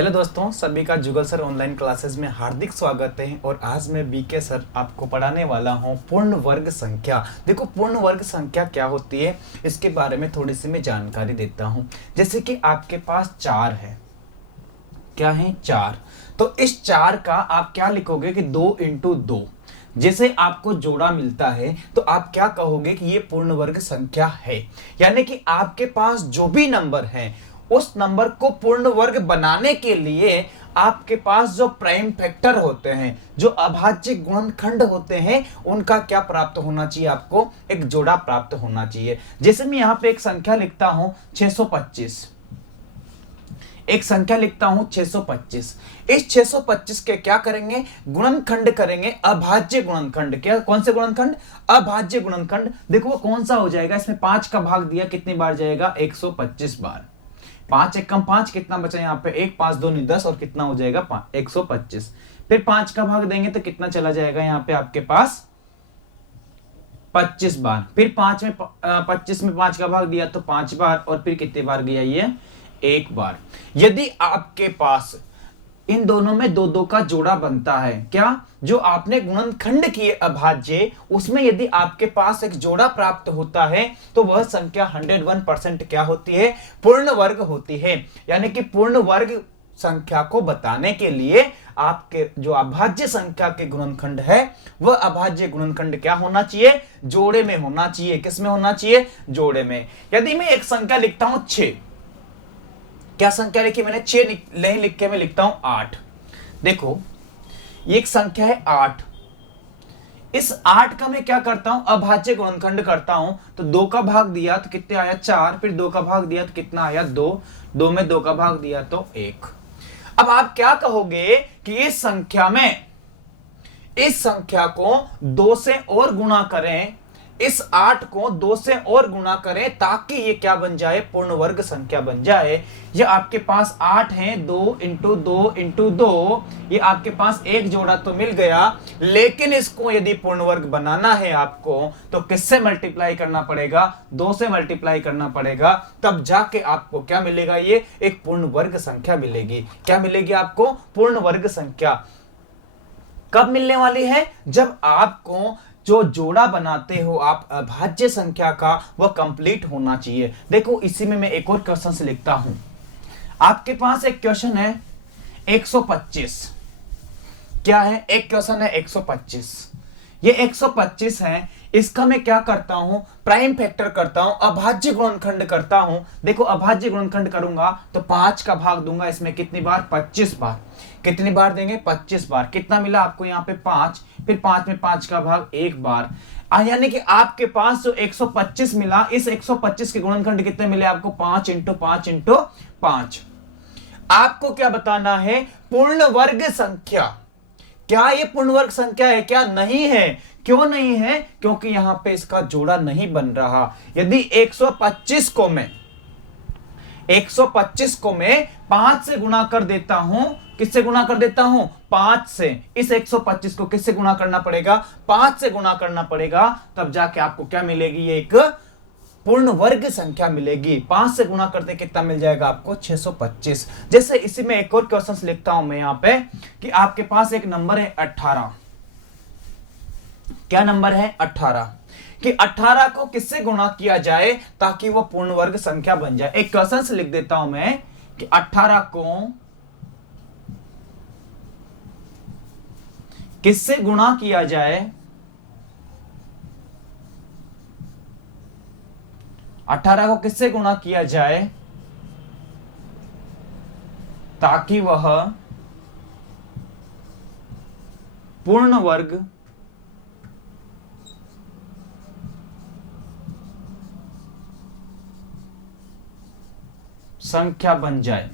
Hello दोस्तों, सभी का जुगल सर ऑनलाइन क्लासेस में हार्दिक स्वागत है। और आज मैं बीके सर आपको पढ़ाने वाला हूं पूर्ण वर्ग संख्या। देखो, पूर्ण वर्ग संख्या क्या होती है इसके बारे में थोड़ी सी मैं जानकारी देता हूं। जैसे कि आपके पास 4 है, क्या है 4, तो इस 4 का आप क्या लिखोगे कि 2 इंटू 2। जैसे आपको जोड़ा मिलता है तो आप क्या कहोगे कि ये पूर्ण वर्ग संख्या है। यानी कि आपके पास जो भी नंबर है उस नंबर को पूर्ण वर्ग बनाने के लिए आपके पास जो प्राइम फैक्टर होते हैं, जो अभाज्य गुणनखंड होते हैं, उनका क्या प्राप्त होना चाहिए, आपको एक जोड़ा प्राप्त होना चाहिए। जैसे मैं यहां पे एक संख्या लिखता हूं 625, एक संख्या लिखता हूं 625। इस 625 के क्या करेंगे, गुणनखंड करेंगे, अभाज्य गुणनखंड। क्या, कौन से गुणनखंड, अभाज्य गुणनखंड। देखो वो कौन सा हो जाएगा, इसमें 5 का भाग दिया कितनी बार जाएगा, 125 बार। 5 एकम 5, कितना बचा यहाँ पे 1, 5 2 10 और कितना हो जाएगा 125। फिर 5 का भाग देंगे तो कितना चला जाएगा यहाँ पे आपके पास 25 बार। फिर 5 में 25 में 5 का भाग दिया तो 5 बार, और फिर कितने बार गया ये 1 बार। यदि आपके पास इन दोनों में 2-2 का जोड़ा बनता है, क्या, जो आपने गुणनखंड किए अभाज्य, उसमें यदि आपके पास एक जोड़ा प्राप्त होता है तो वह संख्या 101% क्या होती है, पूर्ण वर्ग होती है। यानी कि पूर्ण वर्ग संख्या को बताने के लिए आपके जो अभाज्य संख्या के गुणनखंड है वह अभाज्य गुणनखंड क्या होना चाहिए, जोड़े में होना चाहिए। किस में होना चाहिए, जोड़े में। यदि मैं एक संख्या लिखता हूं 6, क्या संख्या लिखी मैंने, 6 नहीं लिख के मैं लिखता हूं 8। देखो ये एक संख्या है 8। इस 8 का मैं क्या करता हूं, अभाज्य गुणनखंड करता हूं। तो 2 का भाग दिया तो कितने आया 4, फिर 2 का भाग दिया तो कितना आया 2, 2 में 2 का भाग दिया तो 1। अब आप क्या कहोगे कि इस संख्या को 2 से और गुणा करें, इस 8 को 2 से और गुणा करें ताकि ये क्या बन जाए, पूर्ण वर्ग संख्या बन जाए। ये आपके पास 8 है, 2 इंटू 2 इंटू 2, ये आपके पास एक जोड़ा तो मिल गया। लेकिन इसको यदि पूर्ण वर्ग बनाना है आपको तो किससे मल्टीप्लाई करना पड़ेगा, 2 से मल्टीप्लाई करना पड़ेगा। तब जाके आपको क्या मिलेगा, ये एक पूर्ण वर्ग संख्या मिलेगी। क्या मिलेगी आपको, पूर्ण वर्ग संख्या। कब मिलने वाली है, जब आपको जो जोड़ा बनाते हो आप अभाज्य संख्या का वह कंप्लीट होना चाहिए। देखो इसी में मैं एक और क्वेश्चन से लिखता हूं। आपके पास एक क्वेश्चन है 125, क्या है, एक क्वेश्चन है 125। ये 125 है, इसका मैं क्या करता हूं, प्राइम फैक्टर करता हूं, अभाज्य गुणनखंड करता हूं। देखो अभाज्य गुणनखंड करूंगा तो 5 का भाग दूंगा इसमें कितनी बार, 25 बार। कितनी बार देंगे, 25 बार। कितना मिला आपको यहाँ पे 5, फिर 5 में 5 का भाग 1 बार। यानी कि आपके पास जो 125 मिला, इस 125 के गुणनखंड कितने मिले आपको, 5 इंटू 5 इंटू 5। आपको क्या बताना है, पूर्ण वर्ग संख्या। क्या ये पूर्ण वर्ग संख्या है, क्या नहीं है। क्यों नहीं है, क्योंकि यहां पे इसका जोड़ा नहीं बन रहा। यदि 125 को मैं 5 से गुणा कर देता हूं, किससे गुणा कर देता हूं, 5 से। इस 125 को किससे गुणा करना पड़ेगा, 5 से गुणा करना पड़ेगा। तब जाके आपको क्या मिलेगी, ये एक पूर्ण वर्ग संख्या मिलेगी। 5 से गुणा करते कितना मिल जाएगा आपको, 625। जैसे इसी में एक और क्वेश्चन लिखता हूं मैं यहां पे कि आपके पास एक नंबर है 18। क्या नंबर है, 18, कि 18 को किससे गुणा किया जाए ताकि वो पूर्ण वर्ग संख्या बन जाए। एक क्वेश्चन से लिख देता हूं मैं कि 18 को किससे गुणा किया जाए, 18 को किससे गुणा किया जाए ताकि वह पूर्ण वर्ग संख्या बन जाए।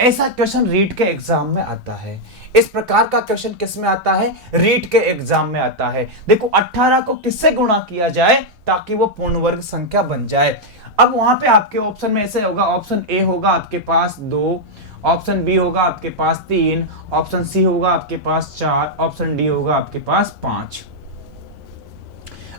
ऐसा क्वेश्चन रीट के एग्जाम में आता है। इस प्रकार का क्वेश्चन किस में आता है, रीट के एग्जाम में आता है। देखो 18 को किससे गुणा किया जाए ताकि वो पूर्ण वर्ग संख्या बन जाए। अब वहां पे आपके ऑप्शन में ऐसे होगा, ऑप्शन ए होगा आपके पास 2, ऑप्शन बी होगा आपके पास 3, ऑप्शन सी होगा आपके पास 4, ऑप्शन डी होगा आपके पास 5।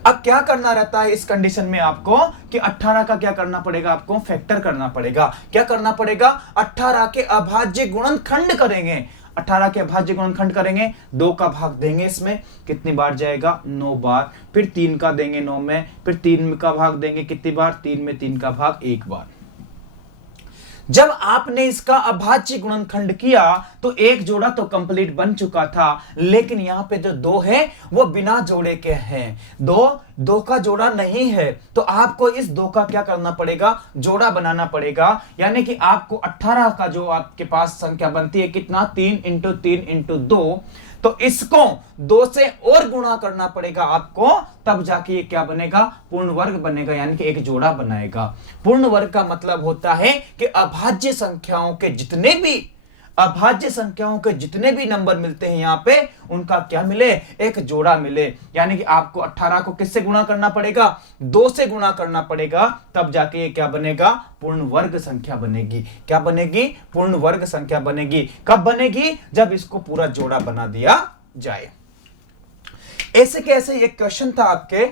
अब क्या करना रहता है इस कंडीशन में आपको कि 18 का क्या करना पड़ेगा, आपको फैक्टर करना पड़ेगा। क्या करना पड़ेगा, 18 के अभाज्य गुणनखंड करेंगे। 18 के अभाज्य गुणनखंड करेंगे, 2 का भाग देंगे, इसमें कितनी बार जाएगा, 9 बार। फिर 3 का देंगे 9 में, फिर 3 का भाग देंगे कितनी बार, 3 में 3 का भाग 1 बार। जब आपने इसका अभाज्य गुणनखंड किया तो एक जोड़ा तो कंप्लीट बन चुका था, लेकिन यहां पे जो 2 है वो बिना जोड़े के हैं, 2 का जोड़ा नहीं है। तो आपको इस 2 का क्या करना पड़ेगा, जोड़ा बनाना पड़ेगा। यानी कि आपको 18 का जो आपके पास संख्या बनती है कितना, 3 इंटू 3 इंटू 2, तो इसको 2 से और गुणा करना पड़ेगा आपको, तब जाके ये क्या बनेगा, पूर्ण वर्ग बनेगा, यानी कि एक जोड़ा बनाएगा। पूर्ण वर्ग का मतलब होता है कि अभाज्य संख्याओं के जितने भी नंबर मिलते हैं यहां पे, उनका क्या मिले, एक जोड़ा मिले। यानी कि आपको 18 को किससे गुणा करना पड़ेगा, 2 से गुणा करना पड़ेगा, तब जाके ये क्या बनेगा, पूर्ण वर्ग संख्या बनेगी। क्या बनेगी, पूर्ण वर्ग संख्या बनेगी। कब बनेगी, जब इसको पूरा जोड़ा बना दिया जाए। ऐसे के ऐसे एक क्वेश्चन था आपके,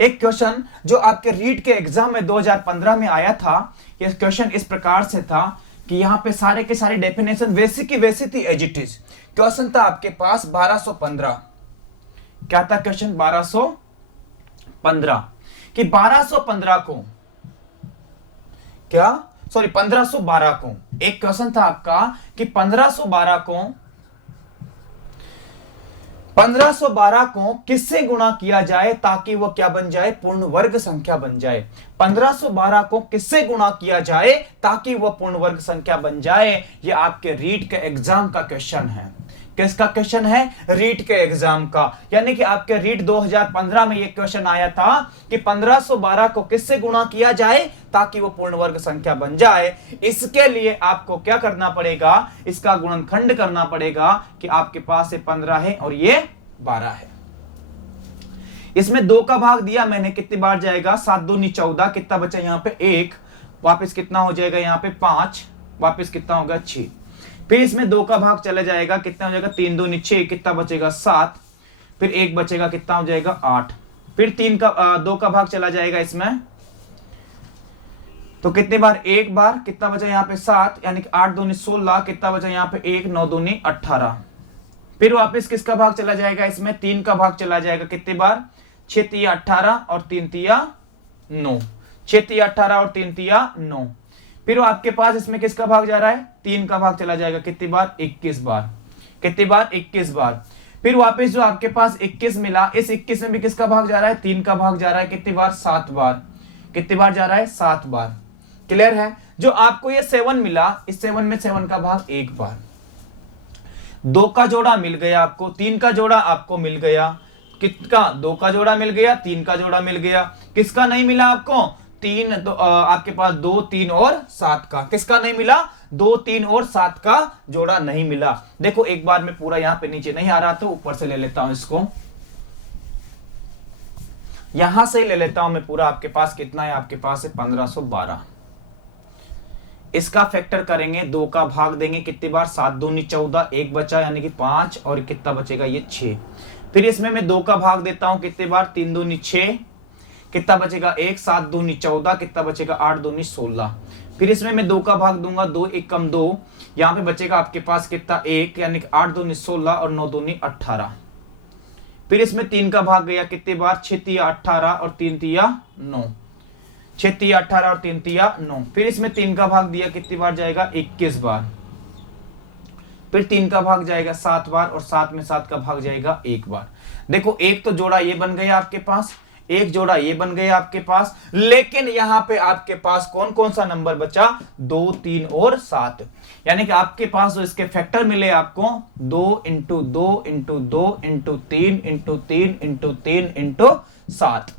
एक क्वेश्चन जो आपके रीट के एग्जाम में 2015 में आया था। यह क्वेश्चन इस प्रकार से था कि यहां पे सारे के सारे डेफिनेशन वैसी की वैसी थी, एज इट इज। क्वेश्चन था आपके पास 1215। क्या था क्वेश्चन, 1215 कि 1215 को क्या, सॉरी 1512 को, एक क्वेश्चन था आपका कि 1512 को किससे गुणा किया जाए ताकि वो क्या बन जाए, पूर्ण वर्ग संख्या बन जाए। 1512 को किससे गुणा किया जाए ताकि वह पूर्ण वर्ग संख्या बन जाए। ये आपके रीट के एग्जाम का क्वेश्चन है। किसका क्वेश्चन है, रीट के एग्जाम का। यानी कि आपके रीट 2015 में ये क्वेश्चन आया था कि 1512 को किससे गुणा किया जाए ताकि वो पूर्ण वर्ग संख्या बन जाए। इसके लिए आपको क्या करना पड़ेगा, इसका गुणनखंड करना पड़ेगा कि आपके पास ये 15 है और ये 12 है। इसमें 2 का भाग दिया मैंने, कितनी बार जाएगा, 7 दूनी 14, कितना बचा यहाँ पे 1, वापस कितना हो जाएगा यहाँ पे 5, वापस कितना होगा 6। फिर इसमें 2 का भाग चला जाएगा, कितना हो जाएगा 3 दूनी 6, कितना बचेगा 7, फिर 1 बचेगा, कितना हो जाएगा 8। फिर 2 का भाग चला जाएगा इसमें, तो कितने बार, 1 बार, कितना बचा यहाँ पे 7, यानी कि 8 दूनी 16, कितना बचा यहाँ पे 1, 9 दूनी 18। फिर वापस किसका भाग चला जाएगा इसमें, 3 का भाग चला जाएगा, कितनी बार, 6 तिया 18 और 3 तिया 9, 6 तिया 18 और 3 तिया 9। फिर आपके पास इसमें किसका भाग जा रहा है, 3 का भाग चला जाएगा, कितनी बार, 21 बार, कितनी बार, 21 बार। फिर वापस जो आपके पास 21 मिला, इस 21 में भी किसका भाग जा रहा है, 3 का भाग जा रहा है, कितनी बार, 7 बार, कितनी बार जा रहा है, 7 बार। क्लियर है। जो आपको ये 7 मिला, इस 7 में 7 का भाग 1 बार। 2 का जोड़ा मिल गया आपको, 3 का जोड़ा आपको मिल गया, किसका, 2 का जोड़ा मिल गया, 3 का जोड़ा मिल गया। किसका नहीं मिला आपको, 3, तो आपके पास 2, 3 और 7 का, किसका नहीं मिला, 2, 3 और 7 का जोड़ा नहीं मिला। देखो एक बार में पूरा यहां पे नीचे नहीं आ रहा तो ऊपर से ले लेता हूं, इसको यहां से ले लेता हूं मैं पूरा। आपके पास कितना है, आपके पास है 1512। इसका फैक्टर करेंगे, 2 का भाग देंगे, कितनी बार, 7 दूनी 14, 1 बचा यानी कि 5, और कितना बचेगा ये 6। फिर इसमें मैं 2 का भाग देता हूं, कितनी बार, 3 दूनी 6, कितना बचेगा 1, 7 दूनी 14, कितना बचेगा 8 दूनी 16। फिर इसमें मैं 2 का भाग दूंगा, 2 1 कम 2, यहां पे बचेगा आपके पास कितना 1, यानी कि 8 दूनी 16 और 9 दूनी 18। फिर इसमें 3 का भाग गया, कितनी बार, 6 तिया 18 और 3 तिया 9, 6 तिया 18 और 3 तिया 9। फिर इसमें 3 का भाग दिया, कितनी बार जाएगा, 21 बार। फिर 3 का भाग जाएगा 7 बार, और 7 में 7 का भाग जाएगा 1 बार। देखो एक तो जोड़ा ये बन गया आपके पास, एक जोड़ा ये बन गया आपके पास, लेकिन यहां पे आपके पास कौन कौन सा नंबर बचा, 2, 3 और 7। यानी कि आपके पास जो इसके फैक्टर मिले आपको, 2 into 2 into 2 into 3 into 3 into 3 into 7,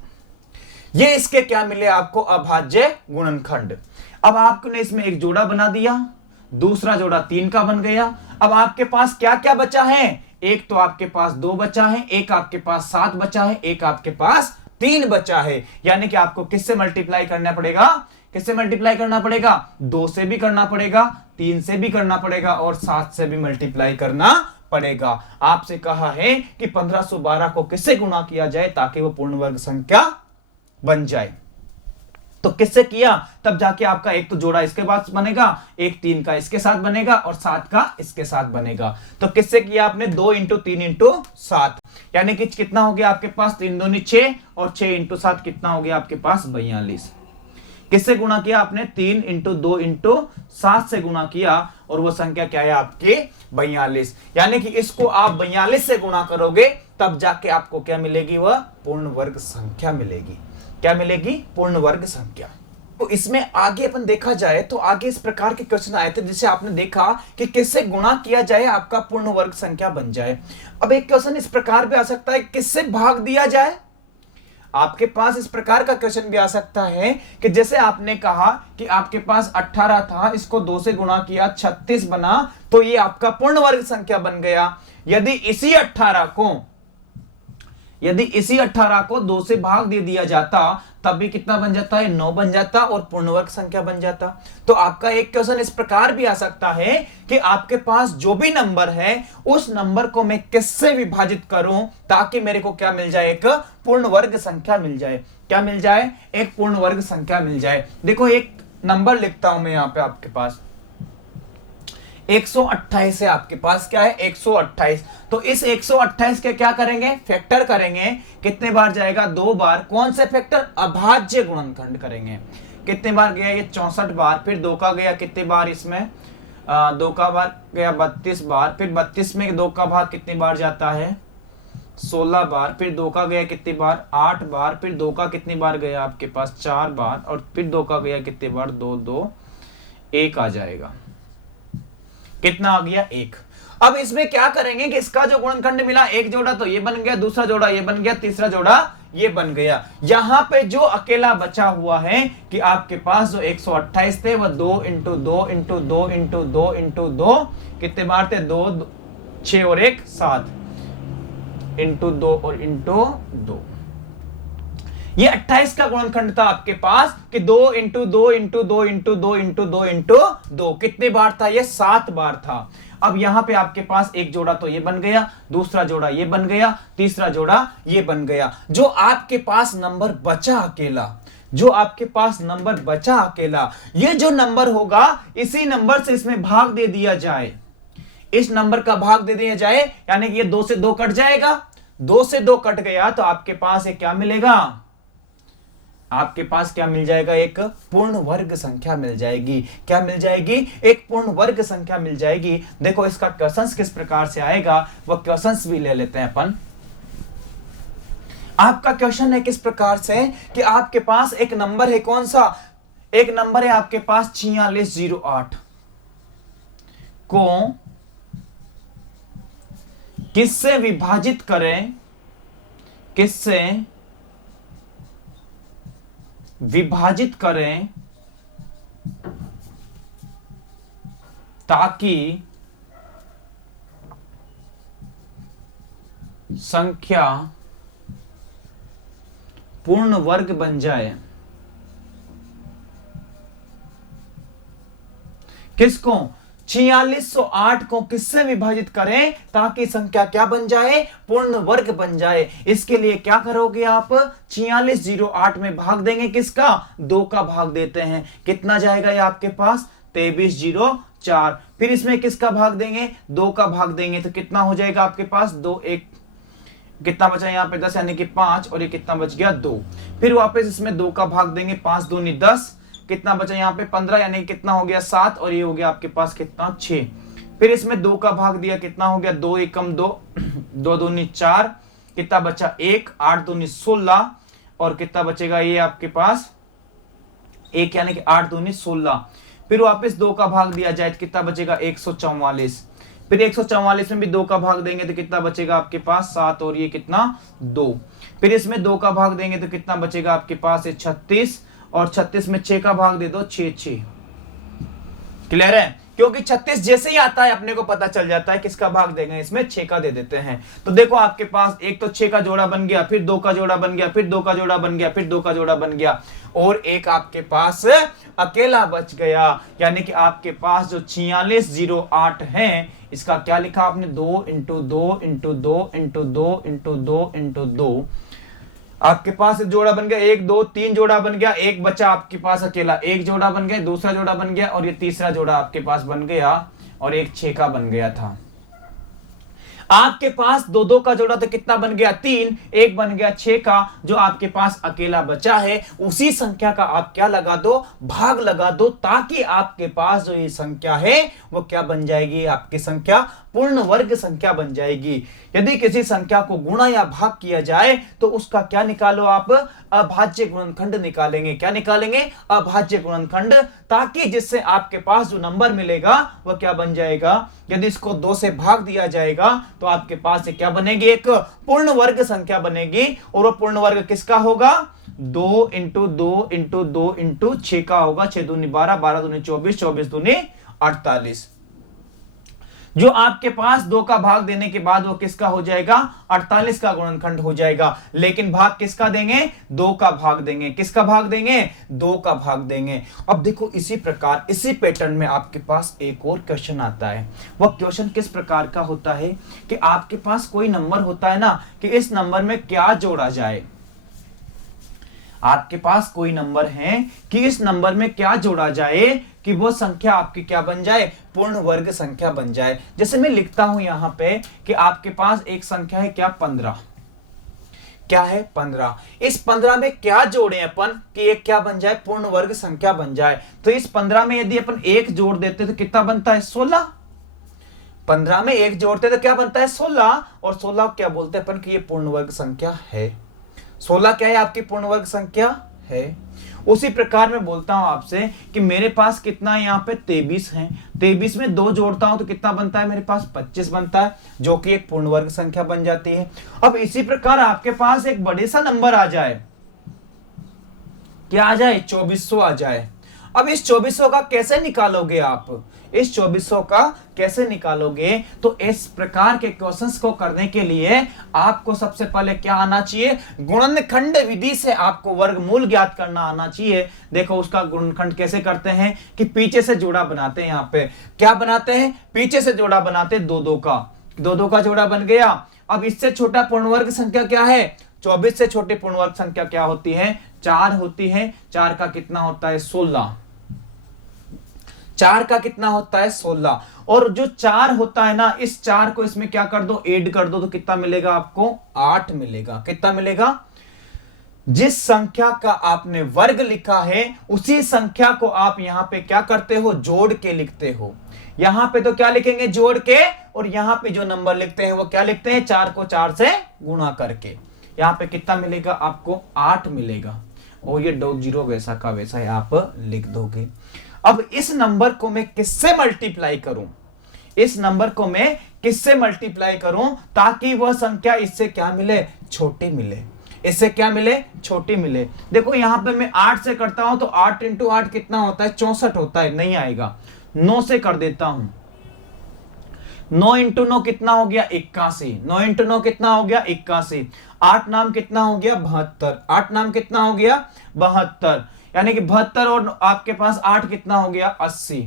ये इसके क्या मिले आपको, अभाज्य गुणनखंड। अब आपने इसमें एक जोड़ा बना दिया, दूसरा जोड़ा 3 का बन गया। अब आपके पास क्या क्या बचा है, एक तो आपके पास 2 बचा है, एक आपके पास 7 बचा है, एक आपके पास 3 बचा है। यानी कि आपको किससे मल्टीप्लाई करना पड़ेगा, किससे मल्टीप्लाई करना पड़ेगा, 2 से भी करना पड़ेगा, 3 से भी करना पड़ेगा और 7 से भी मल्टीप्लाई करना पड़ेगा। आपसे कहा है कि 1512 को किससे गुणा किया जाए ताकि वो पूर्ण वर्ग संख्या बन जाए। तो किससे किया, तब जाके आपका एक तो जोड़ा इसके बाद बनेगा, एक 3 का इसके साथ बनेगा और 7 का इसके साथ बनेगा। तो किससे किया आपने, 2 इंटू 3 इंटू 7, यानी कि कितना हो गया आपके पास, 3 दूनी 6 और 6 इंटू 7 कितना हो गया आपके पास 42। किससे गुणा किया आपने, 3 इंटू 2 इंटू 7 से गुणा किया और वो संख्या क्या है आपकी 42। यानी कि इसको आप 42 से गुणा करोगे तब जाके आपको क्या मिलेगी, वह पूर्ण वर्ग संख्या मिलेगी। क्या मिलेगी, पूर्ण वर्ग संख्या। तो इसमें आगे अपन देखा जाए तो आगे इस प्रकार के क्वेश्चन आए थे जिसे आपने देखा कि किससे गुणा किया जाए आपका पूर्ण वर्ग संख्या बन जाए। अब एक क्वेश्चन इस प्रकार भी आ सकता है, किससे भाग दिया जाए। आपके पास इस प्रकार का क्वेश्चन भी आ सकता है कि जैसे आपने कहा कि आपके पास 18 था, इसको 2 से गुणा किया 36 बना, तो ये आपका पूर्ण वर्ग संख्या बन गया। यदि इसी 18 को 2 से भाग दे दिया जाता तब भी कितना बन जाता है, 9 बन जाता और पूर्ण वर्ग संख्या बन जाता। तो आपका एक क्वेश्चन इस प्रकार भी आ सकता है कि आपके पास जो भी नंबर है उस नंबर को मैं किससे विभाजित करूं ताकि मेरे को क्या मिल जाए, एक पूर्ण वर्ग संख्या मिल जाए। क्या मिल जाए, एक पूर्ण वर्ग संख्या मिल जाए। देखो एक नंबर लिखता हूं मैं यहां पे आपके पास 128 है, आपके पास क्या है 128। तो इस 128 के क्या करेंगे, फैक्टर करेंगे। कितने बार जाएगा, 2 बार। कौन से फैक्टर, अभाज्य गुणनखंड करेंगे। कितने बार गया ये 64 बार। फिर 2 का गया कितने बार इसमें, 2 का बार गया 32 बार। फिर 32 में 2 का भाग कितनी बार जाता है, 16 बार। फिर 2 का गया कितनी बार, 8 बार। फिर 2 का कितनी बार गया आपके पास, 4 बार। और फिर 2 का गया कितनी बार, 2 2 1 आ जाएगा। कितना आ गया, 1। अब इसमें क्या करेंगे कि इसका जो गुणनखंड मिला, एक जोड़ा तो ये बन गया, दूसरा जोड़ा ये बन गया, तीसरा जोड़ा ये बन गया। यहां पे जो अकेला बचा हुआ है कि आपके पास जो 128 थे वह 2 इंटू 2 इंटू 2 इंटू 2 इंटू 2 कितने बार थे, 2 6 और 1 7 इंटू 2 और इंटू 2। ये 28 का गुणनखंड था आपके पास कि 2 into 2 into 2 into 2 into 2 into 2 कितने बार था, ये 7 बार था। अब यहां पे आपके पास एक जोड़ा तो ये बन गया, दूसरा जोड़ा ये बन गया, तीसरा जोड़ा ये बन गया। जो आपके पास नंबर बचा अकेला, ये जो नंबर होगा इसी नंबर से इसमें भाग दे दिया जाए, इस नंबर का भाग दे दिया जाए, यानी कि ये 2 से 2 कट जाएगा। 2 से 2 कट गया तो आपके पास एक क्या मिलेगा, आपके पास क्या मिल जाएगा, एक पूर्ण वर्ग संख्या मिल जाएगी। क्या मिल जाएगी, एक पूर्ण वर्ग संख्या मिल जाएगी। देखो इसका क्वेश्चंस किस प्रकार से आएगा, वह क्वेश्चंस भी ले लेते हैं अपन। आपका क्वेश्चन है किस प्रकार से कि आपके पास एक नंबर है, कौन सा, एक नंबर है आपके पास 4608 को किससे विभाजित करें, किससे विभाजित करें ताकि संख्या पूर्ण वर्ग बन जाए। किसको, 4608 को किससे विभाजित करें ताकि संख्या क्या बन जाए, पूर्ण वर्ग बन जाए। इसके लिए क्या करोगे आप, 4608 में भाग देंगे किसका, 2 का भाग देते हैं। कितना जाएगा ये आपके पास 2304। फिर इसमें किसका भाग देंगे, 2 का भाग देंगे तो कितना हो जाएगा आपके पास 2 1 कितना बचा यहाँ पे 10 यानी कि 5 और ये कितना बच गया 2। फिर वापस इसमें 2 का भाग देंगे, 5 दूनी 10, कितना बचा यहाँ पे 15 यानी कितना हो गया 7 और ये हो गया आपके पास कितना 6। फिर इसमें 2 का भाग दिया, कितना हो गया 2 एकम 2, 2 दूनी 4, कितना बचा 1, 8 दूनी 16 और कितना बचेगा ये आपके पास 1 यानी कि 8 दूनी 16। फिर वापस 2 का भाग दिया जाए तो कितना बचेगा 144। फिर 144 में भी 2 का भाग देंगे तो कितना बचेगा आपके पास 7 और ये कितना 2। फिर इसमें 2 का भाग देंगे तो कितना बचेगा आपके पास 36 और 36 में 6 का भाग दे दो 6 6। क्लियर है। क्योंकि 36 जैसे ही आता है अपने को पता चल जाता है किसका भाग देंगे, इसमें 6 का दे देते हैं। तो देखो आपके पास एक तो 6 का जोड़ा बन गया, फिर 2 का जोड़ा बन गया, फिर 2 का जोड़ा बन गया, फिर 2 का जोड़ा बन गया, और एक आपके पास अकेला बच गया। यानी कि आपके पास जो 4608 है, इसका क्या लिखा आपने, 2 into 2 into 2 into 2 into 2 into 2। आपके पास जोड़ा बन गया, 1 2 3 जोड़ा बन गया, एक बचा आपके पास अकेला, एक जोड़ा बन गया, दूसरा जोड़ा बन गया, और ये तीसरा जोड़ा आपके पास बन गया, और एक 6 का बन गया था। आपके पास 2 2 का जोड़ा तो कितना बन गया, 3, एक बन गया 6 का, जो आपके पास अकेला बचा है उसी संख्या का आप क्या लगा दो, भाग लगा दो, ताकि आपके पास जो ये संख्या है वो क्या बन जाएगी, आपकी संख्या पूर्ण वर्ग संख्या बन जाएगी। यदि किसी संख्या को गुणा या भाग किया जाए तो उसका क्या निकालो आप, अभाज्य गुणनखंड निकालेंगे। क्या निकालेंगे, अभाज्य गुणनखंड, ताकि जिससे आपके पास जो नंबर मिलेगा वह क्या बन जाएगा, यदि इसको 2 से भाग दिया जाएगा तो आपके पास क्या बनेगी, एक पूर्ण वर्ग संख्या बनेगी। और वो पूर्ण वर्ग किसका होगा, 2 इंटू 2 इंटू 2 इंटू 6 का होगा। 6 दूनी 12, 12 दूनी 24, 24 दूनी 48। जो आपके पास 2 का भाग देने के बाद वो किसका हो जाएगा, 48 का गुणनखंड हो जाएगा। लेकिन भाग किसका देंगे, 2 का भाग देंगे। किसका भाग देंगे, 2 का भाग देंगे। अब देखो इसी प्रकार इसी पैटर्न में आपके पास एक और क्वेश्चन आता है। वह क्वेश्चन किस प्रकार का होता है कि आपके पास कोई नंबर होता है ना, कि इस नंबर में क्या जोड़ा जाए। आपके पास कोई नंबर है कि इस नंबर में क्या जोड़ा जाए कि वो संख्या आपकी क्या बन जाए, पूर्ण वर्ग संख्या बन जाए। जैसे मैं लिखता हूं यहां पे कि आपके पास एक संख्या है क्या, 15। क्या है, 15। इस 15 में क्या जोड़े अपन कि एक क्या बन जाए, पूर्ण वर्ग संख्या बन जाए। तो इस 15 में यदि अपन 1 जोड़ देते तो कितना बनता है, 16। 15 में 1 जोड़ते तो क्या बनता है, 16। और 16 क्या बोलते हैं अपन कि ये पूर्ण वर्ग संख्या है। 16 क्या है, आपकी पूर्ण वर्ग संख्या है। उसी प्रकार मैं बोलता हूं आपसे कि मेरे पास कितना है, यहां पे 23 है। 23 में 2 जोड़ता हूं तो कितना बनता है, मेरे पास 25 बनता है, जो कि एक पूर्ण वर्ग संख्या बन जाती है। अब इसी प्रकार आपके पास एक बड़े सा नंबर आ जाए, क्या आ जाए, 2400 आ जाए। अब इस 2400 का कैसे निकालोगे आप, इस 2400 का कैसे निकालोगे, तो इस प्रकार के क्वेश्चंस को करने के लिए आपको सबसे पहले क्या आना चाहिए, गुणनखंड विधि से आपको वर्गमूल ज्ञात करना आना चाहिए। देखो उसका गुणनखंड कैसे करते हैं कि पीछे से जोड़ा बनाते हैं। यहाँ पे क्या बनाते हैं, पीछे से जोड़ा बनाते हैं, 2 2 का, 2 2 का जोड़ा बन गया। अब इससे छोटा पूर्ण वर्ग संख्या क्या है, 24 से छोटी पूर्ण वर्ग संख्या क्या होती है, 4 होती है। 4 का कितना होता है, 16। 4 का कितना होता है, 16। और जो 4 होता है ना, इस 4 को इसमें क्या कर दो, ऐड कर दो, तो कितना मिलेगा आपको, 8 मिलेगा। कितना मिलेगा, जिस संख्या का आपने वर्ग लिखा है उसी संख्या को आप यहां पे क्या करते हो, जोड़ के लिखते हो। यहां पे तो क्या लिखेंगे, जोड़ के, और यहां पे जो नंबर लिखते हैं वो क्या लिखते हैं, 4 को 4 से गुणा करके। यहां पे कितना मिलेगा आपको, 8 मिलेगा। और ये 2 0 वैसा का वैसा है, आप लिख दोगे। अब इस नंबर को मैं किससे मल्टीप्लाई करूं, इस नंबर को मैं किससे मल्टीप्लाई करूं ताकि वह संख्या इससे क्या मिले, छोटी मिले। इससे क्या मिले, छोटी मिले। देखो यहां पे मैं 8 से करता हूं तो 8 इंटू 8 कितना होता है, 64 होता है, नहीं आएगा। 9 से कर देता हूं, 9 इंटू 9 कितना हो गया, 81। 9 इंटू 9 कितना हो गया, 81। 8 नाम कितना हो गया, 72। 8 नाम कितना हो गया, 72। यानी कि 72 और आपके पास 8 कितना हो गया, 80।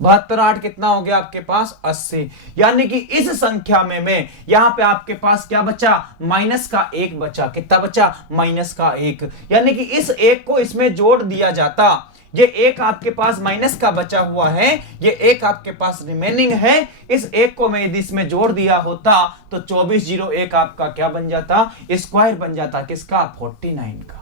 72 8 कितना हो गया आपके पास, 80। यानी कि इस संख्या में मैं यहां पे आपके पास क्या बचा, माइनस का 1 बचा। कितना बचा, माइनस का 1। यानी कि इस 1 को इसमें जोड़ दिया जाता, ये 1 आपके पास माइनस का बचा हुआ है, ये 1 आपके पास रिमेनिंग है। इस 1 को मैं यदि इसमें जोड़ दिया होता तो 2401 आपका क्या बन जाता, स्क्वायर बन जाता। किसका, 49 का।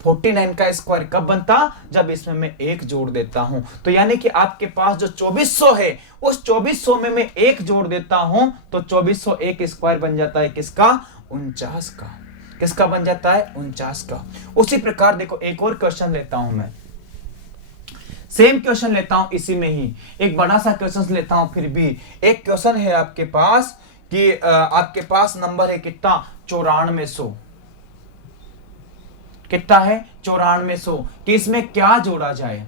49 का स्क्वायर कब बनता, जब इसमें मैं 1 जोड़ देता हूं। तो यानी कि आपके पास जो 2400 है उस 2400 में मैं 1 जोड़ देता हूं तो 2401 स्क्वायर बन जाता है किसका, 49 का। किसका बन जाता है, 49 का। उसी प्रकार देखो एक और क्वेश्चन लेता हूं मैं, सेम क्वेश्चन लेता हूं, इसी में ही एक बड़ा सा क्वेश्चन लेता हूं। फिर भी एक क्वेश्चन है आपके पास कि आपके पास नंबर है कितना, 9400। कितना है, 9400 कि इसमें क्या जोड़ा जाए,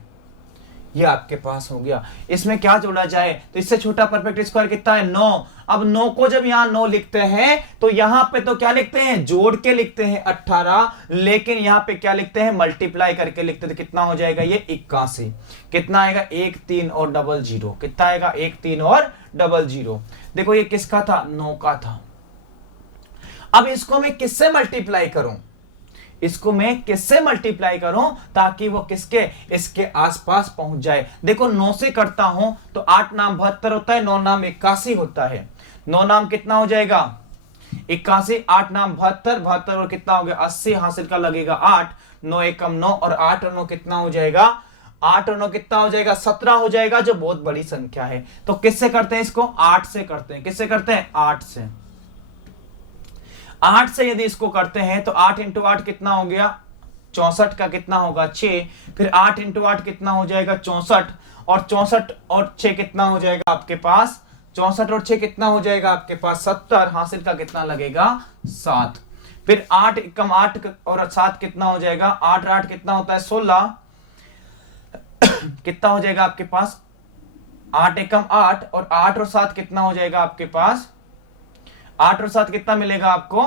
ये आपके पास हो गया। इसमें क्या जोड़ा जाए, तो इससे छोटा परफेक्ट स्क्वायर कितना है 9। अब 9 को जब यहां 9 लिखते हैं तो यहां पे तो क्या लिखते हैं, जोड़ के लिखते हैं 18, लेकिन यहां पे क्या लिखते हैं, मल्टीप्लाई करके लिखते हैं। तो कितना हो जाएगा ये 81। कितना आएगा 1 3 और डबल 0, कितना आएगा 1 3 और डबल 0। देखो ये किसका था, 9 का था। अब इसको मैं किससे मल्टीप्लाई करूं, इसको मैं किससे मल्टीप्लाई करूं ताकि वो किसके, इसके आसपास पहुंच जाए। देखो 9 से करता हूं तो 8 नाम 72 होता है, 9 नाम 81 होता है। 9 नाम कितना हो जाएगा 81, 8 नाम 72, 72 और कितना हो गया 80, हासिल का लगेगा 8, 9 एकम 9 और 8 और 9 कितना हो जाएगा, 8 और 9 कितना हो जाएगा 17 हो जाएगा, जो बहुत बड़ी संख्या है। तो किससे करते हैं इसको, 8 से करते हैं। किससे करते हैं, 8 से। 8 से यदि इसको करते हैं तो 8 इंटू 8 कितना हो गया 64 का कितना होगा 6, फिर 8 इंटू 8 कितना हो जाएगा 64, और 64 और 6 कितना हो जाएगा आपके पास, 64 और 6 कितना हो जाएगा आपके पास 70, हासिल का कितना लगेगा 7। फिर 8 कम 8 और 7 कितना हो जाएगा, 8 और 8 कितना होता है 16, कितना हो जाएगा आपके पास 8 एकम 8 और 8 और 7 कितना हो जाएगा आपके पास, 8 और 7 कितना मिलेगा आपको,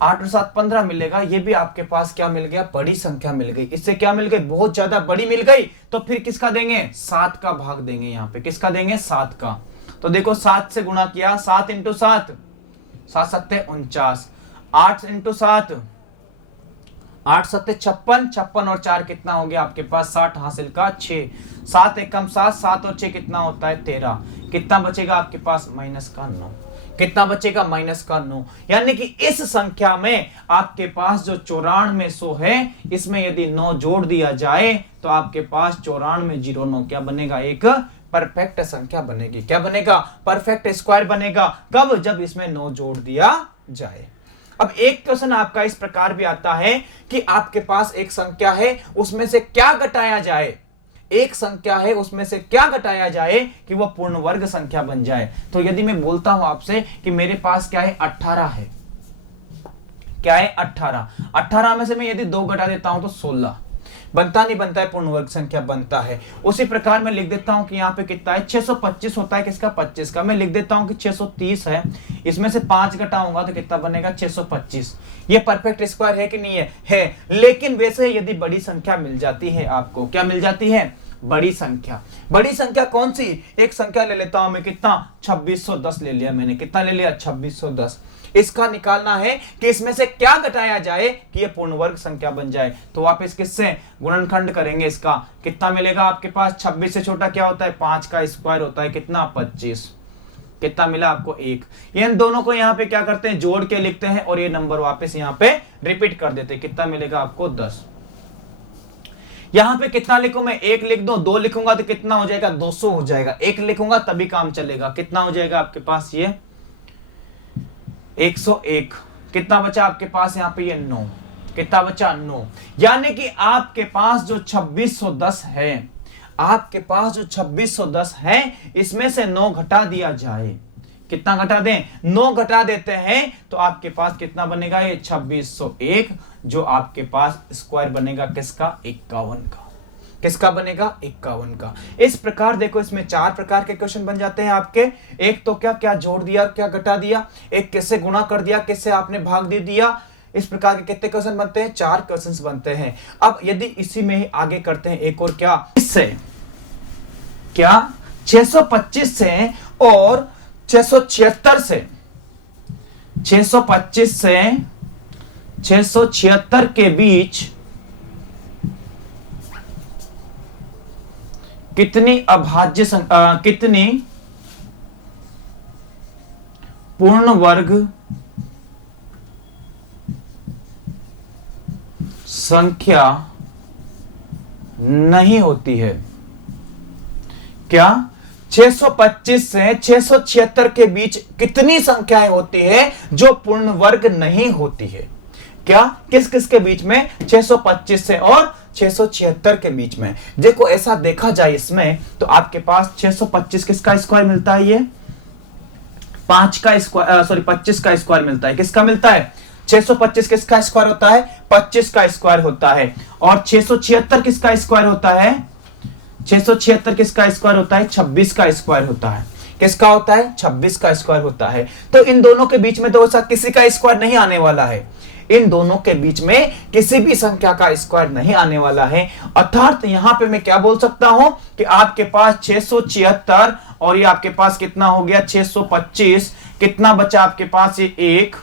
8 और 7 15 मिलेगा। ये भी आपके पास क्या मिल गया, बड़ी संख्या मिल गई। इससे क्या मिल गई, बहुत ज्यादा बड़ी मिल गई। तो फिर किसका देंगे, 7 का भाग देंगे। यहां पे किसका देंगे, 7 का। तो देखो 7 से गुणा किया, 7 इंटू 7, 7 सत्ते 49, 8 इंटू 7, 8 सत्ते 56, 56 और 4 कितना हो गया आपके पास 60, हासिल का 6, 7 एकम 7, 7 और 6 कितना होता है 13, कितना बचेगा आपके पास माइनस का 9, कितना बचेगा माइनस का 9। यानी कि इस संख्या में आपके पास जो 9400 है, इसमें यदि 9 जोड़ दिया जाए तो आपके पास 9409 क्या बनेगा, एक परफेक्ट संख्या बनेगी। क्या बनेगा, परफेक्ट स्क्वायर बनेगा। कब, जब इसमें 9 जोड़ दिया जाए। अब एक क्वेश्चन आपका इस प्रकार भी आता है कि आपके पास एक संख्या है, उसमें से क्या घटाया जाए, एक संख्या है उसमें से क्या घटाया जाए कि वह पूर्ण वर्ग संख्या बन जाए। तो यदि मैं बोलता हूं आपसे कि मेरे पास क्या है 18 है, क्या है 18 में से मैं यदि 2 घटा देता हूं तो 16 बनता, नहीं बनता है, पूर्ण वर्ग संख्या बनता है। उसी प्रकार मैं लिख देता हूं कि यहाँ पे कितना है 625 होता है, किसका 25 का। मैं लिख देता हूं कि 630 है, इसमें से 5 घटाऊंगा तो कितना बनेगा 625। ये परफेक्ट स्क्वायर है कि नहीं है, लेकिन वैसे यदि बड़ी संख्या मिल जाती है आपको, क्या मिल जाती है, बड़ी संख्या। बड़ी संख्या कौन सी, एक संख्या ले लेता हूं मैं, कितना 2610 ले लिया मैंने, कितना ले लिया 2610। इसका निकालना है कि इसमें से क्या घटाया जाए कि यह पूर्ण वर्ग संख्या बन जाए। तो वापस किससे गुणनखंड करेंगे, इसका कितना मिलेगा आपके पास, 26 से छोटा क्या होता है 5 का स्क्वायर होता है, कितना 25, कितना मिला आपको 1। इन दोनों को यहाँ पे क्या करते हैं, जोड़ के लिखते हैं और ये नंबर वापस यहाँ पे रिपीट कर देते हैं। कितना मिलेगा आपको 10। यहां पे कितना लिखूं मैं, 1 लिख दूं, 2 लिखूंगा तो कितना हो जाएगा 200 हो जाएगा, 1 लिखूंगा तभी काम चलेगा। कितना हो जाएगा आपके पास ये 101। कितना बचा आपके पास यहाँ पे ये 9, कितना बचा 9। यानी कि आपके पास जो 2610 है, आपके पास जो 2610 है, इसमें से 9 घटा दिया जाए, कितना घटा दें, 9 घटा देते हैं तो आपके पास कितना बनेगा ये 2601, जो आपके पास स्क्वायर बनेगा किसका 51 का, किसका बनेगा 51 का। इस प्रकार देखो इसमें 4 प्रकार के क्वेश्चन बन जाते हैं आपके। एक तो क्या क्या जोड़ दिया, क्या घटा दिया, एक किससे गुणा कर दिया, किससे आपने भाग दे दिया। इस प्रकार के कितने क्वेश्चन बनते हैं, 4 क्वेश्चन बनते हैं। अब यदि इसी में ही आगे करते हैं एक और, क्या इससे, क्या 625 से और 676 से, 625 से 676 के बीच कितनी अभाज्य कितनी पूर्ण वर्ग संख्या नहीं होती है। क्या 625 से 676 के बीच कितनी संख्याएं होती है जो पूर्ण वर्ग नहीं होती है। क्या, किस किस के बीच में, 625 से और 676 के बीच में। देखो ऐसा देखा जाए इसमें तो आपके पास 625 किसका स्क्वायर मिलता है, ये 5 का स्क्वायर, सॉरी 25 का स्क्वायर मिलता है। किसका मिलता है, 625 किसका स्क्वायर होता है, 25 का स्क्वायर होता है। और 676 किसका स्क्वायर होता है, 676 किसका स्क्वायर होता है? 26 का स्क्वायर होता है। किसका होता है? 26 का स्क्वायर होता है। तो इन दोनों के बीच में तो ऐसा किसी का स्क्वायर नहीं आने वाला है, इन दोनों के बीच में किसी भी संख्या का स्क्वायर नहीं आने वाला है। अर्थात यहां पे मैं क्या बोल सकता हूं कि आपके पास 676 और ये आपके पास कितना हो गया 625, कितना बचा आपके पास? ये 1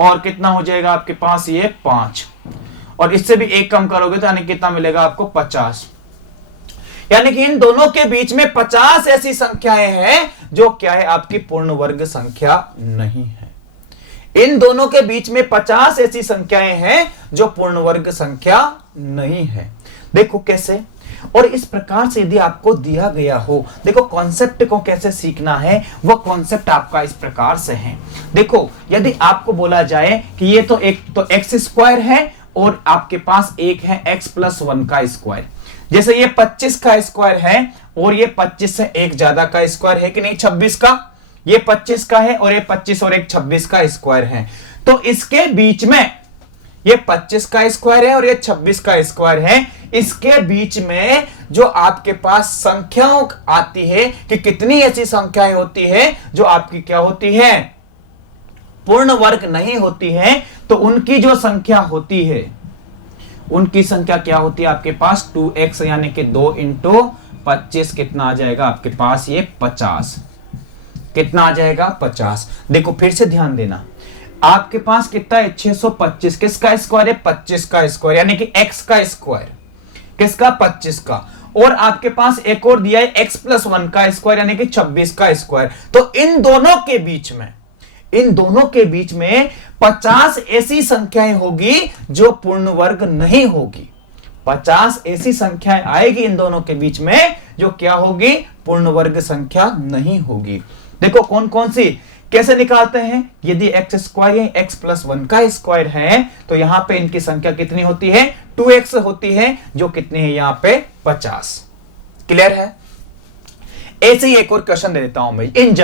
और कितना हो जाएगा आपके पास? ये 5, और इससे भी 1 कम करोगे तो यानी कितना मिलेगा आपको? 50। यानी कि इन दोनों के बीच में 50 ऐसी संख्याएं हैं जो क्या है? आपकी पूर्ण वर्ग संख्या नहीं है। इन दोनों के बीच में 50 ऐसी संख्याएं हैं जो पूर्ण वर्ग संख्या नहीं है। देखो कैसे, और इस प्रकार से यदि आपको दिया गया हो, देखो कॉन्सेप्ट को कैसे सीखना है, वह कॉन्सेप्ट आपका इस प्रकार से है। देखो यदि आपको बोला जाए कि ये तो एक तो एक्स स्क्वायर है और आपके पास एक है x प्लस 1 का स्क्वायर, जैसे ये 25 का स्क्वायर है और ये 25 से एक ज्यादा का स्क्वायर है कि नहीं? 26 का, ये 25 का है और ये 25 और एक 26 का स्क्वायर है। तो इसके बीच में ये 25 का स्क्वायर है और ये 26 का स्क्वायर है, इसके बीच में जो आपके पास संख्याओं आती है कि कितनी ऐसी संख्याएं होती है जो आपकी क्या होती है? पूर्ण वर्ग नहीं होती है। तो उनकी जो संख्या होती है, उनकी संख्या क्या होती है आपके पास? 2x, यानी कि 2 इंटू 25 कितना आ जाएगा आपके पास? ये 50। कितना आ जाएगा? 50। देखो फिर से ध्यान देना, आपके पास कितना है? 625 किसका स्क्वायर है? 25 का स्क्वायर, यानी कि x का स्क्वायर। किसका? 25 का। और आपके पास एक और दिया है x प्लस 1 का स्क्वायर, यानी कि 26 का स्क्वायर। तो इन दोनों के बीच में, इन दोनों के बीच में 50 ऐसी संख्याएं होगी जो पूर्ण वर्ग नहीं होगी। 50 ऐसी संख्याएं आएगी इन दोनों के बीच में जो क्या होगी? पूर्ण वर्ग संख्या नहीं होगी। देखो कौन कौन सी, कैसे निकालते हैं? यदि एक्स स्क्वायर या एक्स प्लस 1 का स्क्वायर है तो यहां पे इनकी संख्या कितनी होती है? 2x होती है, जो कितनी है यहां पे? 50। क्लियर है? ऐसे ही एक और क्वेश्चन दे देता हूं मैं। इन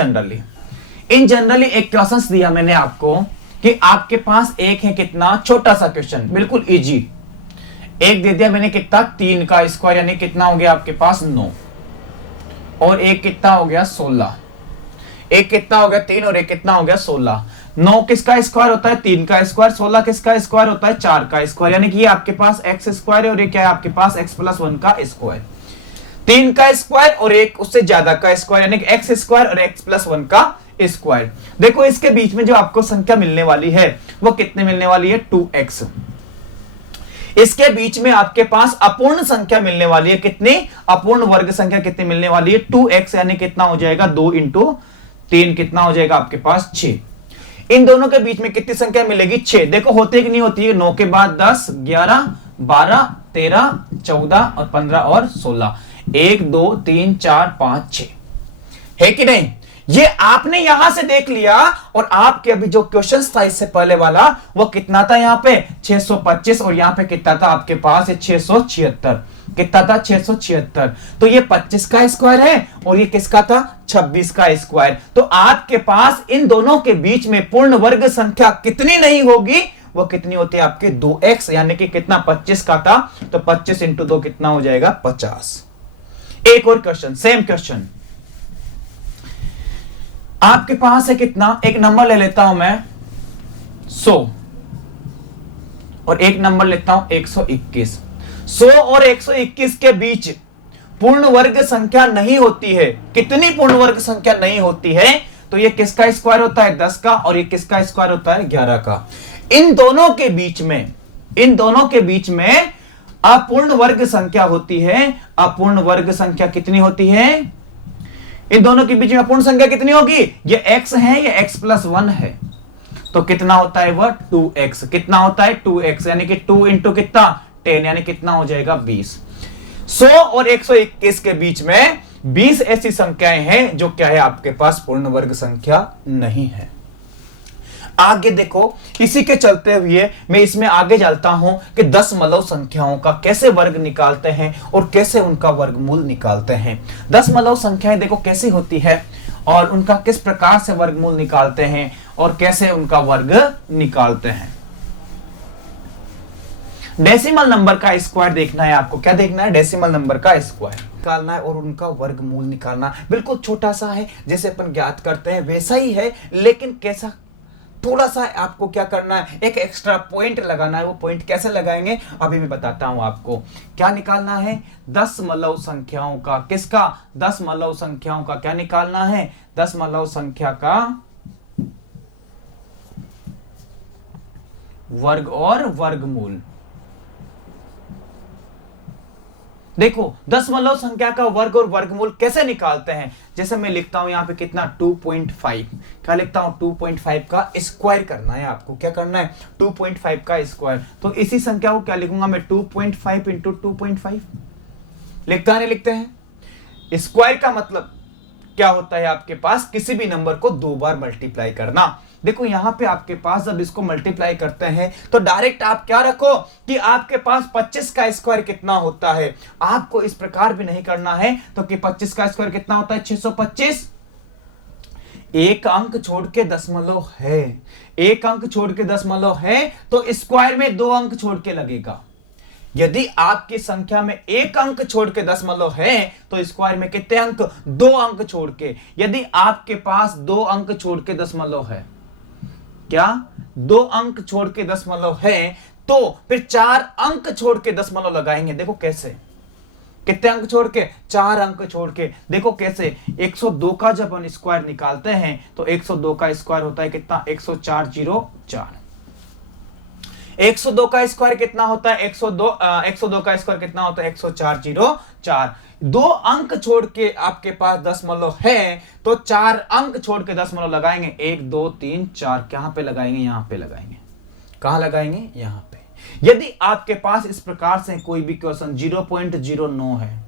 जनरली एक क्वेश्चन दिया मैंने आपको कि आपके पास एक है कितना? छोटा सा क्वेश्चन, बिल्कुल इजी। एक दे दिया मैंने कितना? 3 का स्क्वायर, यानी कितना हो गया आपके पास? 9, और एक कितना हो गया? 16। एक कितना हो गया? 3, और एक कितना हो गया? 16। 9 किसका स्क्वायर होता है? 3 का स्क्वायर। 16 किसका स्क्वायर होता है? 4 का स्क्वायर, यानी कि ये आपके पास एक्स स्क्वायर है और ये क्या है आपके पास? एक्स प्लस 1 का स्क्वायर। 3 का स्क्वायर और एक उससे ज्यादा का स्क्वायर, यानी कि एक्स स्क्वायर और एक्स प्लस 1 का स्क्वायर। देखो इसके बीच में जो आपको संख्या मिलने वाली है वो कितने मिलने वाली है? 2x। इसके बीच में आपके पास अपूर्ण संख्या मिलने वाली है, कितनी? अपूर्ण वर्ग संख्या कितनी मिलने वाली है? 2x, यानी कितना हो जाएगा? 2 इंटू 3 कितना हो जाएगा आपके पास? 6। इन दोनों के बीच में कितनी संख्या मिलेगी? 6। देखो होती है कि नहीं होती है? 9 के बाद 10, 11, 12, 13, 14 और 15 और 16। 1 2 3 4 5 6 है कि नहीं? ये आपने यहां से देख लिया, और आपके अभी जो क्वेश्चन था इससे पहले वाला वो कितना था? यहां पे 625, और यहां पे कितना था आपके पास? 676। कितना था? 676। तो ये 25 का स्क्वायर है और ये किसका था? 26 का स्क्वायर। तो आपके पास इन दोनों के बीच में पूर्ण वर्ग संख्या कितनी नहीं होगी? वो कितनी होती है आपके? 2x, यानी कि कितना? 25 का था, तो 25 इंटू 2 कितना हो जाएगा? 50। एक और क्वेश्चन, सेम क्वेश्चन आपके पास है कितना? एक नंबर ले लेता हूं मैं 100 और एक नंबर लेता हूं 121। 100 और 121 के बीच पूर्ण वर्ग संख्या नहीं होती है। कितनी पूर्ण वर्ग संख्या नहीं होती है? तो ये किसका स्क्वायर होता है? 10 का, और ये किसका स्क्वायर होता है? 11 का। इन दोनों के बीच में अपूर्ण वर्ग संख्या होती है। अपूर्ण वर्ग संख्या कितनी होती है? इन दोनों के बीच में अपूर्ण संख्या कितनी होगी? ये x है, ये x प्लस 1 है, तो कितना होता है वह? 2x। कितना होता है? 2x, यानी कि 2 इंटू कितना? 10, यानी कितना हो जाएगा? 20। 100 और 121 के बीच में 20 ऐसी संख्याएं हैं जो क्या है आपके पास? पूर्ण वर्ग संख्या नहीं है। आगे देखो, इसी के चलते हुए मैं इसमें आगे चलता हूं कि दशमलव संख्याओं का कैसे वर्ग निकालते हैं और कैसे उनका वर्गमूल निकालते हैं। दशमलव संख्याएं देखो कैसी होती है और उनका किस प्रकार से वर्गमूल निकालते हैं और कैसे उनका वर्ग निकालते हैं। डेसिमल नंबर का स्क्वायर देखना है आपको। क्या देखना है? डेसिमल नंबर का स्क्वायर निकालना है और उनका वर्गमूल निकालना। बिल्कुल छोटा सा है, जैसे अपन ज्ञात करते हैं वैसा ही है, लेकिन कैसा, थोड़ा सा आपको क्या करना है, एक एक्स्ट्रा पॉइंट लगाना है। वो पॉइंट कैसे लगाएंगे अभी मैं बताता हूं आपको। क्या निकालना है? दशमलव संख्याओं का। किसका? दशमलव संख्याओं का। क्या निकालना है? दशमलव संख्या का वर्ग और वर्गमूल। देखो दशमलव संख्या का वर्ग और वर्गमूल कैसे निकालते हैं। जैसे मैं लिखता हूं यहां पे कितना, 2.5। क्या लिखता हूं? 2.5 का स्क्वायर करना है आपको। क्या करना है? 2.5 का स्क्वायर। तो इसी संख्या को क्या लिखूंगा मैं? 2.5 इंटू 2.5। लिखता नहीं लिखते हैं? स्क्वायर का मतलब क्या होता है? आपके पास किसी भी नंबर को दो बार मल्टीप्लाई करना। देखो यहां पे आपके पास जब इसको मल्टीप्लाई करते हैं तो डायरेक्ट आप क्या रखो कि आपके पास 25 का स्क्वायर कितना होता है। आपको इस प्रकार भी नहीं करना है तो कि 25 का स्क्वायर कितना होता है? 625। एक अंक छोड़ के दशमलव है, एक अंक छोड़ के दशमलव है तो स्क्वायर में दो अंक छोड़ के लगेगा। यदि आपकी संख्या में एक अंक छोड़ के दशमलव है तो स्क्वायर में कितने अंक? दो अंक छोड़ के। यदि आपके पास दो अंक छोड़ के दशमलव है, क्या दो अंक छोड़ के दशमलव है, तो फिर चार अंक छोड़ के दशमलव लगाएंगे। देखो कैसे, कितने अंक छोड़ के? चार अंक छोड़ के। देखो कैसे, 102 का जब हम स्क्वायर निकालते हैं तो 102 का स्क्वायर होता है कितना? 10404। 102 का स्क्वायर कितना होता है? 102 का स्क्वायर कितना होता है? 10404। दो अंक छोड़ के आपके पास दशमलव है तो चार अंक छोड़ के दशमलव लगाएंगे। 1 2 3 4। कहां पे लगाएंगे? यहां पे लगाएंगे। कहां लगाएंगे? यहां पे। यदि आपके पास इस प्रकार से कोई भी क्वेश्चन 0.09 है,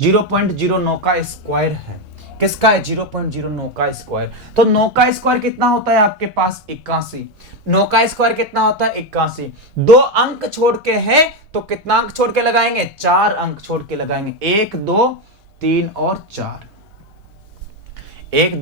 0.09 का स्क्वायर है, किसका है? 0.09 का स्क्वायर। तो 9 का स्क्वायर कितना होता है आपके पास? 81। 9 का स्क्वायर कितना होता है? 81। दो अंक छोड़ के है तो कितना अंक छोड़ के लगाएंगे? चार अंक छोड़ के लगाएंगे। 1 2 3 और 4। 1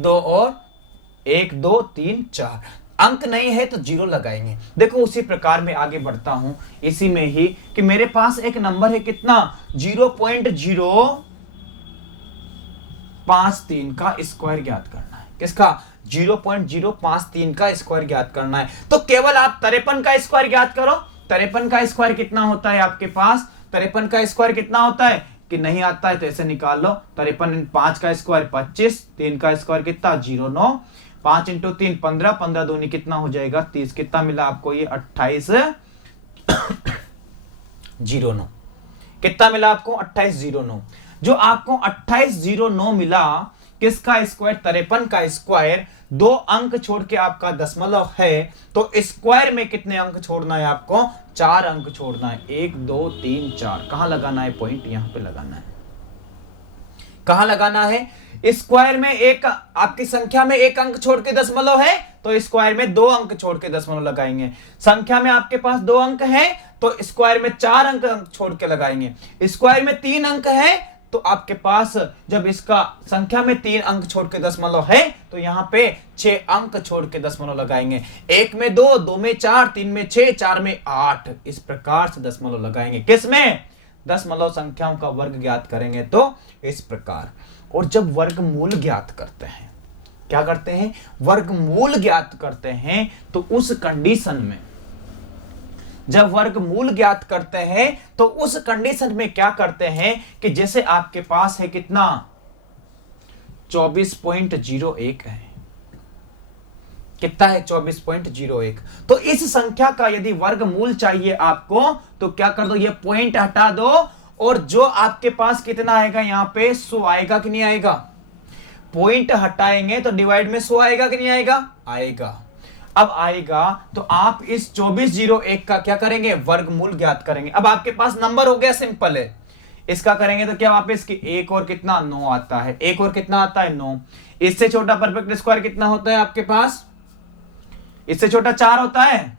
2 3 4। अंक नहीं है तो जीरो लगाएंगे। देखो उसी प्रकार में आगे बढ़ता हूं इसी में ही कि मेरे पास एक नंबर है कितना? 0.053 का स्क्वायर ज्ञात करना है। किसका? 0.053 का स्क्वायर ज्ञात करना है। तो केवल आप 53 का स्क्वायर ज्ञात करो। 53 का स्क्वायर कितना होता है आपके पास? 53 का स्क्वायर कितना होता है कि नहीं आता है तो ऐसे निकाल लो। 53 5 का स्क्वायर 25, 3 का स्क्वायर कितना? 09, 5 इंटू 3 15, 15 दूनी कितना हो जाएगा? 30। कितना मिला आपको? ये 2809। कितना मिला आपको? 2809। जो आपको 2809 मिला, किसका स्क्वायर? 53 का स्क्वायर। दो अंक छोड़ के आपका दशमलव है तो स्क्वायर में कितने अंक छोड़ना है आपको? चार अंक छोड़ना है। 1 2 3 4। कहां लगाना है पॉइंट? यहां पे लगाना है। कहां लगाना है? स्क्वायर में एक, आपकी संख्या में एक अंक छोड़ के दशमलव है तो स्क्वायर में दो अंक छोड़ के दशमलव लगाएंगे। संख्या में आपके पास दो अंक है तो स्क्वायर में चार अंक छोड़ के लगाएंगे। स्क्वायर में तीन अंक है तो आपके पास जब इसका संख्या में तीन अंक छोड़ के दशमलव है तो यहां पे 6 अंक छोड़ के दशमलव लगाएंगे। 1 में 2, 2 में 4, 3 में 6, 4 में 8। इस प्रकार से दशमलव लगाएंगे। किसमें? दशमलव संख्याओं का वर्ग ज्ञात करेंगे तो इस प्रकार। और जब वर्गमूल ज्ञात करते हैं, क्या करते हैं? वर्गमूल ज्ञात करते हैं तो उस कंडीशन में, जब वर्गमूल ज्ञात करते हैं तो उस कंडीशन में क्या करते हैं कि जैसे आपके पास है कितना? 24.01 है। कितना है? 24.01। तो इस संख्या का यदि वर्गमूल चाहिए आपको तो क्या कर दो? ये पॉइंट हटा दो और जो आपके पास कितना आएगा? यहां पे 100 आएगा कि नहीं आएगा? पॉइंट हटाएंगे तो डिवाइड में 100 आएगा कि नहीं आएगा? आएगा। अब आएगा तो आप इस 2401 का क्या करेंगे? वर्गमूल ज्ञात करेंगे। अब आपके पास नंबर हो गया, सिंपल है। इसका करेंगे तो क्या वापस की एक और कितना? 9 आता है। एक और कितना आता है? 9। इससे छोटा परफेक्ट स्क्वायर कितना होता है आपके पास? इससे छोटा 4 होता है।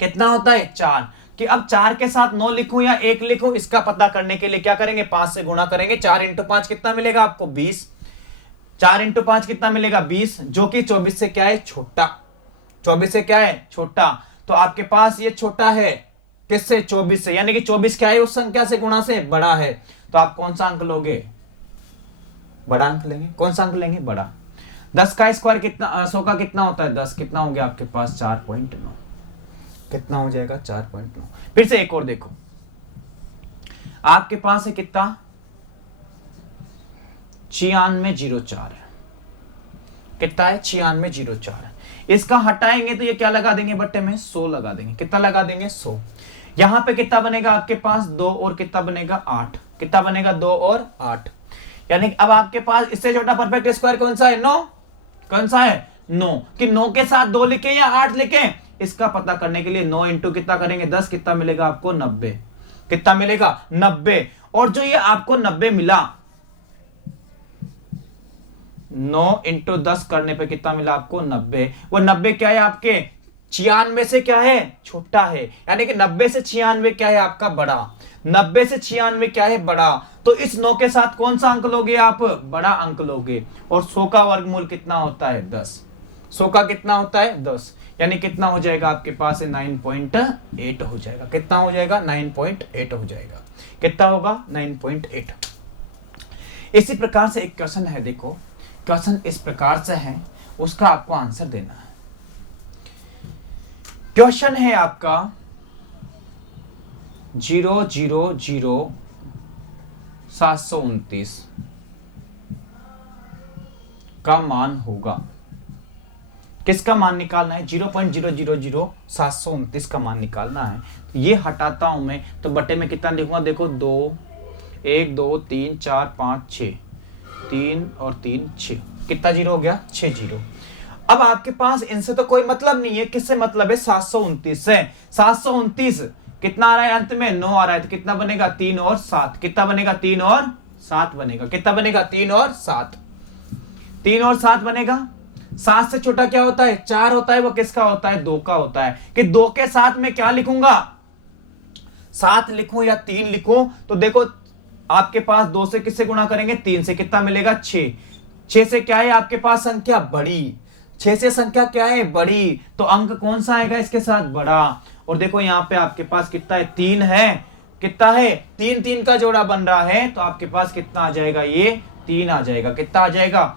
कितना होता है? 4। कि अब 4 के साथ 9 लिखूं या 1 लिखूं, इसका पता करने के लिए क्या करेंगे? 5 से गुणा करेंगे। 4 इंटू 5 कितना मिलेगा आपको? 20। 4 इंटू 5 कितना मिलेगा? 20, जो कि 24 से क्या है? छोटा। 24 से क्या है? छोटा। तो आपके पास ये छोटा है किससे? 24 से, यानी कि 24 क्या है? उस संख्या से गुणा से बड़ा है। तो आप कौन सा अंक लोगे? बड़ा अंक लेंगे। कौन सा अंक लेंगे? बड़ा। 10 का स्क्वायर कितना, 100 का कितना होता है? 10। कितना हो गया आपके पास? 4.9। कितना हो जाएगा? 4.9। फिर से एक और देखो, आपके पास है कितना? 9604 है। कितना है? 9604 है। इसका हटाएंगे तो ये क्या लगा देंगे बट्टे में? 100 लगा देंगे। कितना लगा देंगे? 100। यहां पे कितना बनेगा आपके पास? 2 और कितना बनेगा? 8। कितना बनेगा? 2 और 8। यानी अब आपके पास इससे छोटा परफेक्ट स्क्वायर कौन सा है? 9। कौन सा है? 9। कि 9 के साथ 2 लिखे या 8 लिखे, इसका पता करने के लिए 9 इंटू कितना करेंगे? 10। कितना मिलेगा आपको? 90। कितना मिलेगा? 90। और जो ये आपको 90 मिला, 9 इंटू 10 करने पे कितना मिला आपको? 90। वो 90 क्या है आपके? 96 से क्या है? छोटा है। यानी कि 90 से 96 क्या है आपका? बड़ा। 90 से 96 क्या है? बड़ा। तो इस 9 के साथ कौन सा अंक लोगे आप? बड़ा अंक लोगे। और 100 का वर्गमूल कितना होता है? 10। 100 का कितना होता है? 10। यानी कितना हो जाएगा आपके पास? 9.8 हो जाएगा। कितना हो जाएगा? 9.8 हो जाएगा। कितना होगा? 9.8। इसी प्रकार से एक क्वेश्चन है, देखो क्वेश्चन इस प्रकार से है, उसका आपको आंसर देना है। क्वेश्चन है आपका 0000729 का मान होगा। किसका मान निकालना है? 0.000729 का मान निकालना है। ये हटाता हूं मैं तो बटे में कितना लिखूंगा? देखो 2, 1 2 3 4 5 6, 3 और 3 6। कितना जीरो हो गया? 6 जीरो। अब आपके पास इनसे तो कोई मतलब नहीं है। किससे मतलब है? 729 से। 729 कितना आ रहा है? अंत में 9 आ रहा है। तो कितना बनेगा? 3 और 7। कितना बनेगा? 3 और 7 बनेगा। कितना बनेगा? 3 और 7। 3 और 7 बनेगा। 7 से छोटा क्या होता है? 4 होता है। वो किसका होता है? 2 का होता है। कि 2 के साथ में क्या लिखूंगा? 7 लिखूं या 3 लिखूं? तो देखो आपके पास 2 से किससे गुणा करेंगे? 3 से। कितना मिलेगा? 6। 6 से क्या है आपके पास? संख्या बड़ी। 6 से संख्या क्या है? बड़ी। तो अंक कौन सा आएगा इसके साथ? बड़ा। और देखो यहां पे आपके पास कितना है? 3 है। कितना है? 3 3 का जोड़ा बन रहा है। तो आपके पास कितना आ जाएगा? ये 3 आ जाएगा। कितना आ जाएगा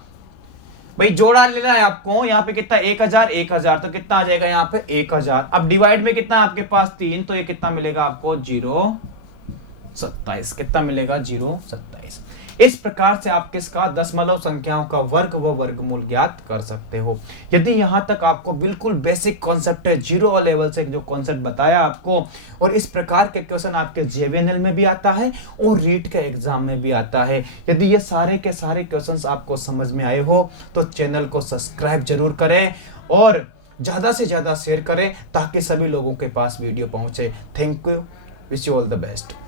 भाई? जोड़ा लेना है आपको। यहाँ पे कितना? 1000 1000। तो कितना आ जाएगा यहाँ पे? 1000। अब डिवाइड में कितना आपके पास? 3। तो ये कितना मिलेगा आपको? 0.27। कितना मिलेगा? 0.27। इस प्रकार से आप किसका? दशमलव संख्याओं का वर्ग व वर्गमूल ज्ञात कर सकते हो। यदि यहां तक आपको बिल्कुल बेसिक कॉन्सेप्ट है, जीरो लेवल से जो कॉन्सेप्ट बताया आपको, और इस प्रकार के क्वेश्चन आपके जेवीएनएल में भी आता है और रीट के एग्जाम में भी आता है। यदि ये सारे के सारे क्वेश्चंस आपको समझ में आए हो तो चैनल को सब्सक्राइब जरूर करें और ज्यादा से ज्यादा शेयर करें ताकि सभी लोगों के पास वीडियो पहुंचे। Thank you. Wish you all the best.